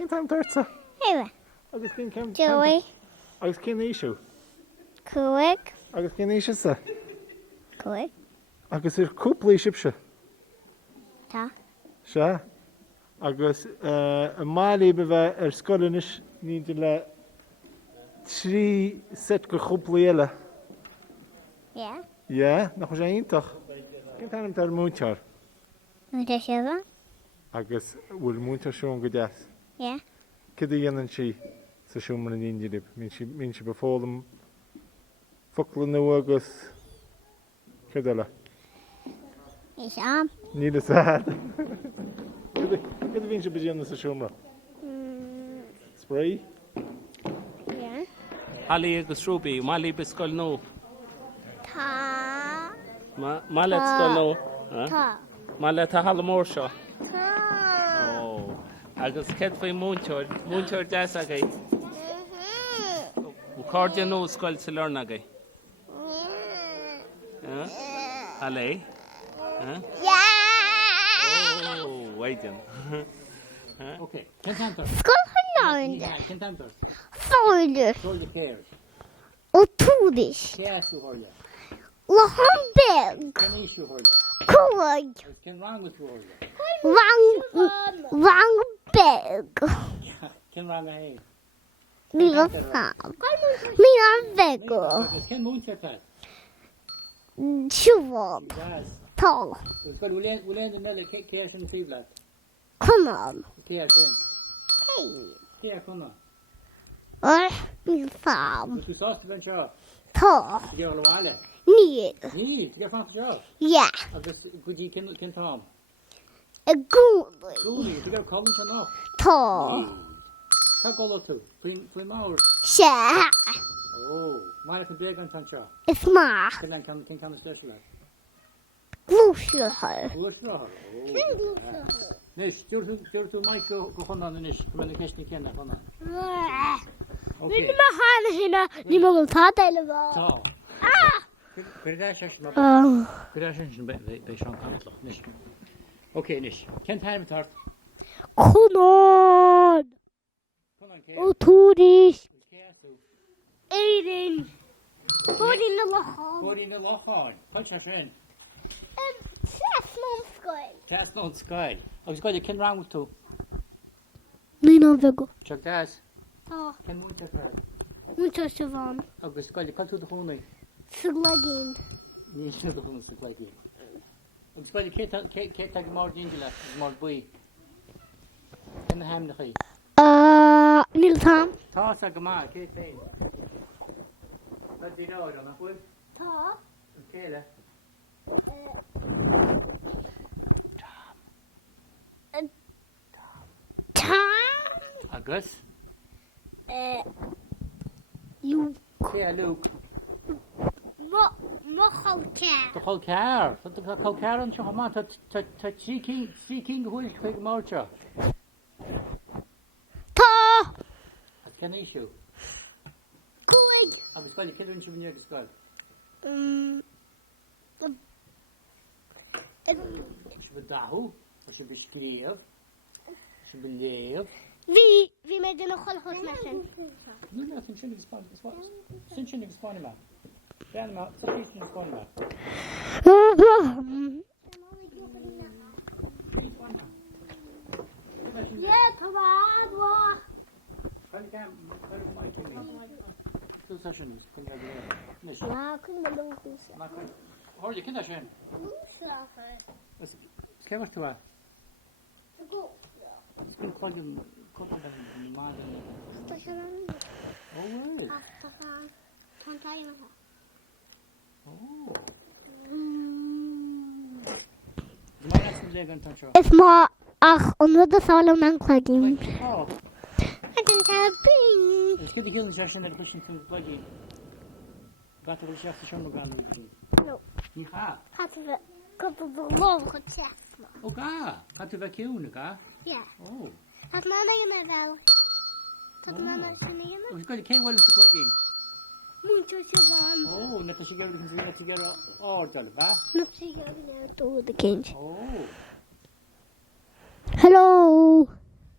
Cén tam dúirta? Ewa. Agus cén cem... Joey. Agus cén ísú? Chuaigh. Agus cén ísú sa? Chuaigh. Agus cúpla sibse? Tá. Se? Agus a málaí be bheith scoilenis níidir le 3 set go cúpla eile. Yeah. Ja, nach sé ionintach. Cén tam tar mútear? Muta sifa? Agus bhfuil mútear siún go deas. Yeah. Cid dhéanaan si sa siúmar an Indreabh? Mín si befólam focail nó agus cid eile? Is am. Níl is sad. Cid bhíonn si bedéanana sa siúmar? Spray? Yeah. Halí agus rúbí, málaí be scoil nó. Tá. Mála scoil nó. Tá. Mála tá hala mór seo. Tá. Ó. Agus ced faoi múnteir deas agaí. Cordja nó Scoil Sailearna agaí. Halé? Yeah. Oh, waitin. Okay, cén tam dúirta? Scoil Sailearna. Cén tam dúirta? Fáidir. Dúirta céir. Ó Tuairisc. Céasú thuirle. Lahambeg. Cén ísú thuirle. Chuaigh. Cén rangú thuirle. Rangbeg. Cén rang a héin. Míle fam. Míle vego. Cén múntear tá? Siúbham. Gas. Tá. Scoil bhfuil an eile céir sin fríomhla. Cumam. Céir sin. Hey. Céir chuna. Míle fam. Tú sásta ben seo. Tá. Tú gur bháile. Níl. Ní, tú gur fanta seo. Yeah. Agus go dtí cin tám. A gúlaí. Súlí, tú gur colann sin á. Tá. Cá gola tú? Fuoi máir. Se. Ó, mána fan béag an tan seo. Is má. Cin can leis le. Glúisiúthe. Uair. Nis, dúir tú mai go chunán inis, go mena ceisní céanna chunán. Ní má hána sinna ní má go tá eile bh. Tá. Cuireadh sin be seán cantlach, nis. Ok, nis. Cén taim tart? Chunán. Chunán Ó Tuairisc. céasú. Éirin. Búdí na lechán. Bódí na lácháin. Coit sin. Seaslón Scoil. Teasnón Scoil. Agus goide cin rang tú? Ní ná vego. Teach das. Tá. Cin múnta tá? Múta se bhán. Agus goide cad tú do húnaí? Siglegin. Ní sé do húna sa gleigí. Agus goide cé go mar dín le mar buí. Cin na haim na chuí. Níl tam. Tá sa go má, cé féin. Na dí ráid an bhfuil? Tá. Céile. Tam. Agus? You. Cé Luke. Mochel care. Tá choil ceir. Tá choil ceir an seo má tá trí cín go bhfuil chuig máirte. Tá. Cin ísú. Good. Agus goide ciann si bhíine go scoil. Si bh dathú, si bh scríomh, si bh léamh. Vi me den och hålla hos mässan. Ní le sin sin agus fáinna me. Déanna me, sa pí sin fáinna me. Yeah, come on, walk. Tú sa sin chun go nis. Ja, kun man nog husa. Háirde cinna sin. Husa. Céhar tú a? Gå. Scúil chuidim an máin. Stasjonen. Ó bhfuil. Tanta i mig. Ó. Máin sin le an tan seo. Is ma ach onder de salon aan klagin. Ó. Ik ben happy. Is cid hiúil sé sin ar chusin tú gladí. Bata bhfuil seasta seán go gan No. Ní cha. Hadden we koppel beloven getest. Ó ga. Cha tú bheith ciúna ga? Ja. Ó. Had mama je wel. Had mama je me? Agus goide cé bhfuil sa gladí. Mucho chavan. Ó, na tá sé geir na sé geir áardal, ba? Not zie je weer door de kind. Ó. Hello.